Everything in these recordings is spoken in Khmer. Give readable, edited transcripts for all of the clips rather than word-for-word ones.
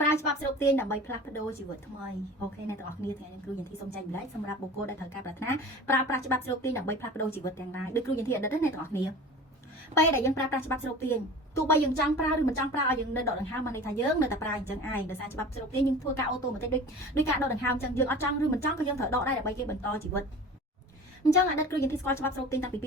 ប្រាច្បាប់ស្រុកទាញដើម្បីផ្លាស់ប្ដូរជីវិតថ្មីអូខេអ្នកទាំងអស់គ្នាថ្ងៃនេះគ្រូយន្តធីសូមចែកម្លែកសម្រាប់បុគ្គលដែលត្រូវការប្រាថ្នាប្រើប្រាស់ច្បាប់ស្រុកទាញដើម្បីផ្លាស់ប្ដូរជីវិតទាំងឡាយដូចគ្រូយន្តធីអតីតអ្នកទាំងអស់គ្នាពេលដែលយើងប្រើប្រាស់ច្បាប់ស្រុកទាញទោះបីយើងចង់ប្រើឬមិនចង់ប្រើឲ្យយើងនៅដកដង្ហើមមកន័យថាយើងនៅតែប្រើអញ្ចឹងឯងដោយសារច្បាប់ស្រុកទាញយើងធ្វើការអូតូម៉ាទិកដូចការដកដង្ហើមអញ្ចឹងយើងអត់ចង់ឬមិនចង់ក៏យើងត្រូវដកដែរដើម្បីគេបន្តជីវិតអញ្ចឹងអតីតគ្រូយន្តធីស្គាល់ច្បាប់ស្រុកទាញតាំងពី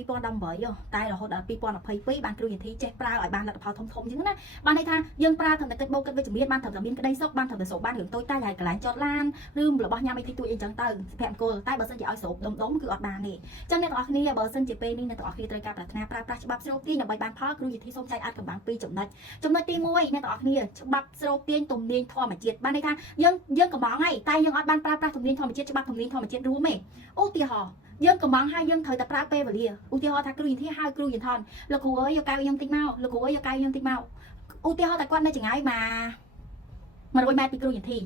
2018តែរហូតដល់2022បានគ្រូយន្តធីចេះប្រើឲ្យបានលទ្ធផលធំអញ្ចឹងណាបានន័យថាយើងប្រើត្រឹមតែគិតបូកគិតវិជ្ជមានបានត្រឹមតែមានក្តីសុខបានត្រឹមតែសូបបានរឿងតូចតាចហើយកន្លែងចតឡានឬរបស់ញ៉ាំអីទីទួយអីចឹងទៅសុភមង្គលតែបើសិនជាឲ្យសូបដុំគឺអត់បានទេអញ្ចឹងអ្នកទាំងអស់គ្នាបើសិនជាពេលនេះអ្នកទាំងអស់គ្នាត្រូវការប្រាថ្នាប្រើប្រាស់ច្បាប់ស្រុកទាញដើម្បីបានផលគ្រូយន្តធីសូមចែកអាចកំបាំងពីចំណុចទី1អ្នកទាំងអស់គ្នាច្បាប់ស្រុកទាញទំនាញធម្មជាតិបានន័យថាយើងកំងហើយតែយើងអត់បានប្រើប្រាស់ទំនាញធម្មជាតិច្បាប់ទំនាញធម្មជាតិរួមទេឧទាហរណ៍យើងកំងហើយយើងត្រូវតែប្រើពេលវេលាឧទាហរណ៍ថាគ្រូយន្តធីហៅគ្រូយន្តថនលោកគ្រូអើយយកកៅខ្ញុំតិចមកលោកគ្រូអើយយកកៅខ្ញុំតិចមកឧទាហរណ៍តែគាត់នៅចង្ងាយ100 ម៉ែត្រពីគ្រូយន្តធី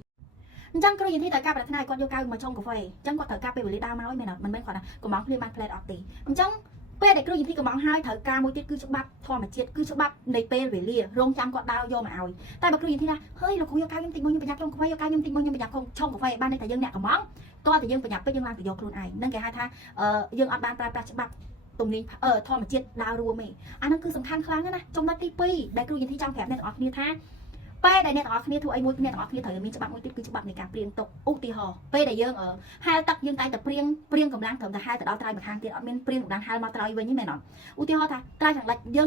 អញ្ចឹងគ្រូយន្តធីត្រូវការប្រាថ្នាឲ្យគាត់យកកៅមកឆុងកាហ្វេអញ្ចឹងគាត់ត្រូវការពេលវេលាដើរមកឲ្យមែនអត់មិនមែនគាត់ថាកំងភ្លាមបានផ្លែតអត់ទេអញ្ចឹងពេលដែលគ្រូយន្តធីកំងហើយត្រូវការមួយទៀតគឺច្បាប់ធម្មជាតិគឺច្បាប់នៃពេលវេលារងចាំគាត់ដើរយកមកឲ្យតែបើគ្រូយន្តធីថាហេលោកគ្រូយកកៅខ្ញុំតិចមកខ្ញុំប្រញាប់ឆុងកាហ្វេយកកៅខ្ញុំតិចមកខ្ញុំប្រញាប់ឆុងកាហ្វេបានន័យថាយើងអ្នកកំងតោះតែយើងប្រញាប់ពេកយើងឡើងទៅយកខ្លួនឯងនឹងគេហៅថាយើងអត់បានប្រើប្រាស់ច្បាប់ទំនាញធម្មជាតិដើររួមទេអាហ្នឹងគឺសំខាន់ខ្លាំងណាស់ចំណុចទី2ដែលគ្រូយន្តធីចង់ប្រាប់អ្នកទាំងអស់គ្នាថាពេលដែលអ្នកទាំងអស់គ្នាធ្វើអីមួយអ្នកទាំងអស់គ្នាត្រូវមានច្បាប់មួយទៀតគឺច្បាប់នៃការព្រៀងទុកឧទាហរណ៍ពេលដែលយើងហែលទឹកយើងតែតែព្រៀងកម្លាំងត្រឹមតែហែលទៅដល់ត្រើយម្ខាងទៀតអត់មានព្រៀងកម្លាំងហែលមកត្រើយវិញទេមែនអត់ឧទាហរណ៍ថាត្រើយខាងលិចយើ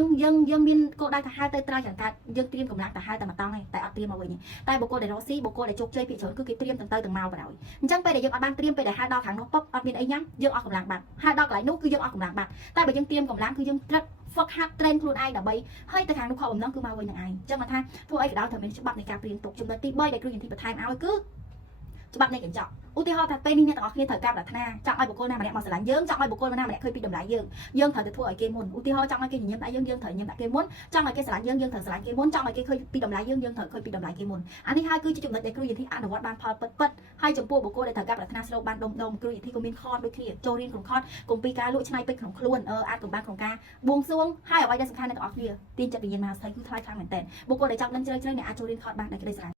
ងមានគោលដៅថាហែលទៅត្រើយខាងកើតយើងព្រៀងកម្លាំងតែហែលតែមកតង់ទេតែអត់ព្រៀងមកវិញទេតែបុគ្គលដែលរកស៊ីបុគ្គលដែលជោគជ័យភាគច្រើនគឺគេព្រៀងទាំងទៅទាំងមកបណ្ដោយអញ្ចឹងពេលដែលយើងអត់បានព្រៀងពេលដែលហែលដល់ខាងនោះពុបអត់មានអីញ៉ាំយើងអស់កម្លាំងបាត់ហែលដល់កន្លែងនោះគឺយើងអស់កម្លាំងបាត់តែបើយើងព្រៀងកម្លាំងគឺយើងត្រូវហ្វឹកហាត់ត្រេនខ្លួនឯងដើម្បីឲ្យទៅខាងនោះខកបំណងគឺមកវិញនឹងឯងអញ្ចឹងថាធ្វើអីក៏ដោយត្រូវមានច្បាប់នៃការព្រៀងទុកចំណុចទី3ដែលគ្រូយន្តធីបន្ថែមឲ្យគឺច្បាប់នៃកញ្ចក់ឧទាហរណ៍ថាពេលនេះអ្នកទាំងអស់គ្នាត្រូវការប្រាថ្នាចង់ឲ្យបុគ្គលណាម្នាក់មកស្រឡាញ់យើងចង់ឲ្យបុគ្គលណាម្នាក់ឃើញពីតម្លៃយើងត្រូវទៅធ្វើឲ្យគេមុនឧទាហរណ៍ចង់ឲ្យគេញញឹមដាក់យើងត្រូវញញឹមដាក់គេមុនចង់ឲ្យគេស្រឡាញ់យើងត្រូវស្រឡាញ់គេមុនចង់ឲ្យគេឃើញពីតម្លៃយើងត្រូវឃើញពីតម្លៃគេមុនអានេះហើយគឺជាចំណុចដែលគ្រូយន្តធីអនុវត្តបានផលពិតហើយចំពោះបុគ្គលដែលត្រូវការប្រាថ្នាស្រូបបានដុំគ្រូយន្តធីក៏មានខនដូចគ្នាចូលរៀនក្នុងខនកុំពីការលក់ឆ្នៃពេជ្រក្នុងខ្លួនអាចកំបាំងក្នុងការបួងសួងហើយអ្វីដែលសំខាន់អ្នកទាំងអស់គ្នាទាញចិត្តវិញ្ញាណមហាស្ថិរគឺថ្លៃខ្លាំងមែនទែនបុគ្គលដែលចង់ដឹងជ្រៅជ្រៅអ្នកអាចចូលរៀនខនបានដោយក្តីស្រឡាញ់